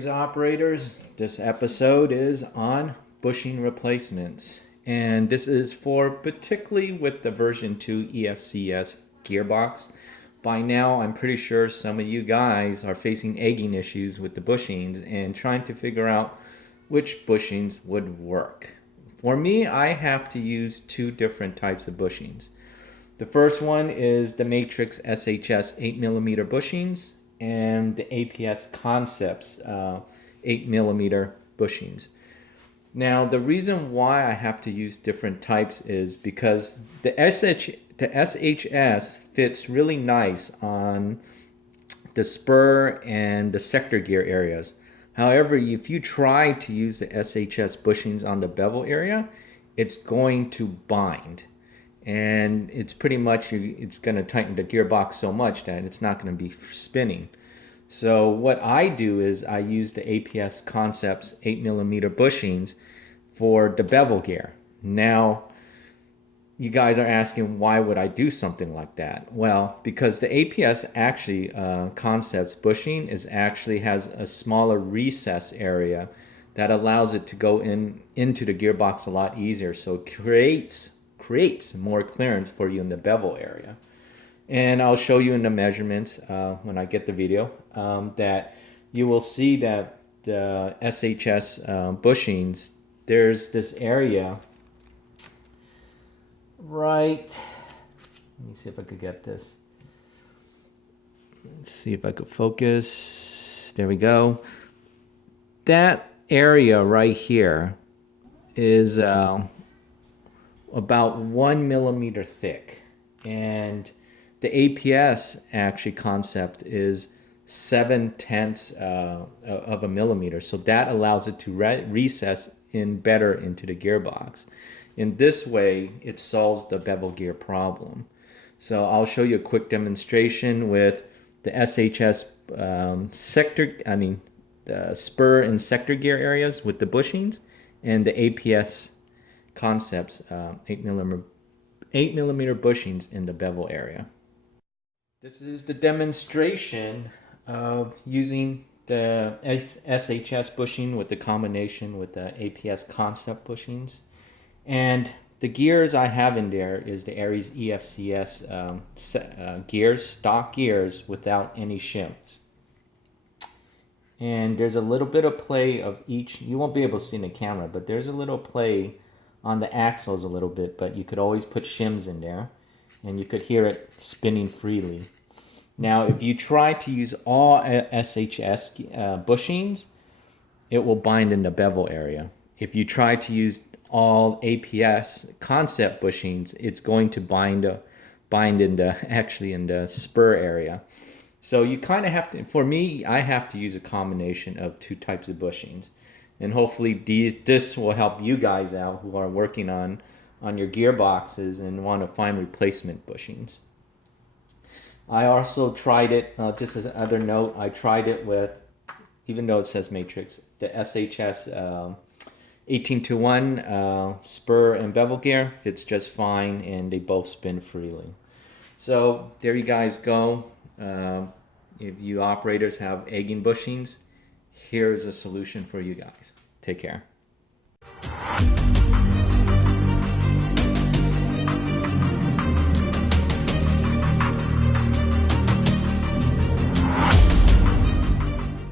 Greetings, operators. This episode is on bushing replacements, and this is for particularly with the version 2 EFCS gearbox. By now, I'm pretty sure some of you guys are facing egging issues with the bushings and trying to figure out which bushings would work. For me, I have to use two different types of bushings. The first one is the Matrix SHS 8mm bushings and the APS Concepts 8mm bushings. Now, the reason why I have to use different types is because the SHS fits really nice on the spur and the sector gear areas. However, if you try to use the SHS bushings on the bevel area, it's going to bind. And it's pretty much, it's going to tighten the gearbox so much that it's not going to be spinning. So what I do is I use the APS Concepts 8mm bushings for the bevel gear. Now, you guys are asking, why would I do something like that? Well, because the APS actually Concepts bushing actually has a smaller recess area that allows it to go into the gearbox a lot easier. So it creates more clearance for you in the bevel area. And I'll show you in the measurements when I get the video that you will see that the SHS bushings, there's this area right, let me see if I could get this. Let's see if I could focus. There we go. That area right here is about 1 millimeter thick, and the APS actually concept is 7/10 of a millimeter, so that allows it to recess in better into the gearbox. In this way, it solves the bevel gear problem. So I'll show you a quick demonstration with the SHS the spur and sector gear areas with the bushings, and the APS Concepts 8mm bushings in the bevel area. This is the demonstration of using the SHS bushing with the combination with the APS Concept bushings. And the gears I have in there is the Aries EFCS gears, stock gears without any shims. And there's a little bit of play of each. You won't be able to see in the camera, but there's a little play on the axles a little bit, but you could always put shims in there and you could hear it spinning freely. Now, if you try to use all SHS bushings, it will bind in the bevel area. If you try to use all APS Concept bushings, it's going to bind in the spur area. So you kind of have to, for me, I have to use a combination of two types of bushings. And hopefully this will help you guys out who are working on your gearboxes and want to find replacement bushings. I also tried it, just as another note, I tried it with, even though it says Matrix, the SHS 18-to-1 spur and bevel gear fits just fine, and they both spin freely. So there you guys go. If you operators have egging bushings, here's a solution for you guys. Take care.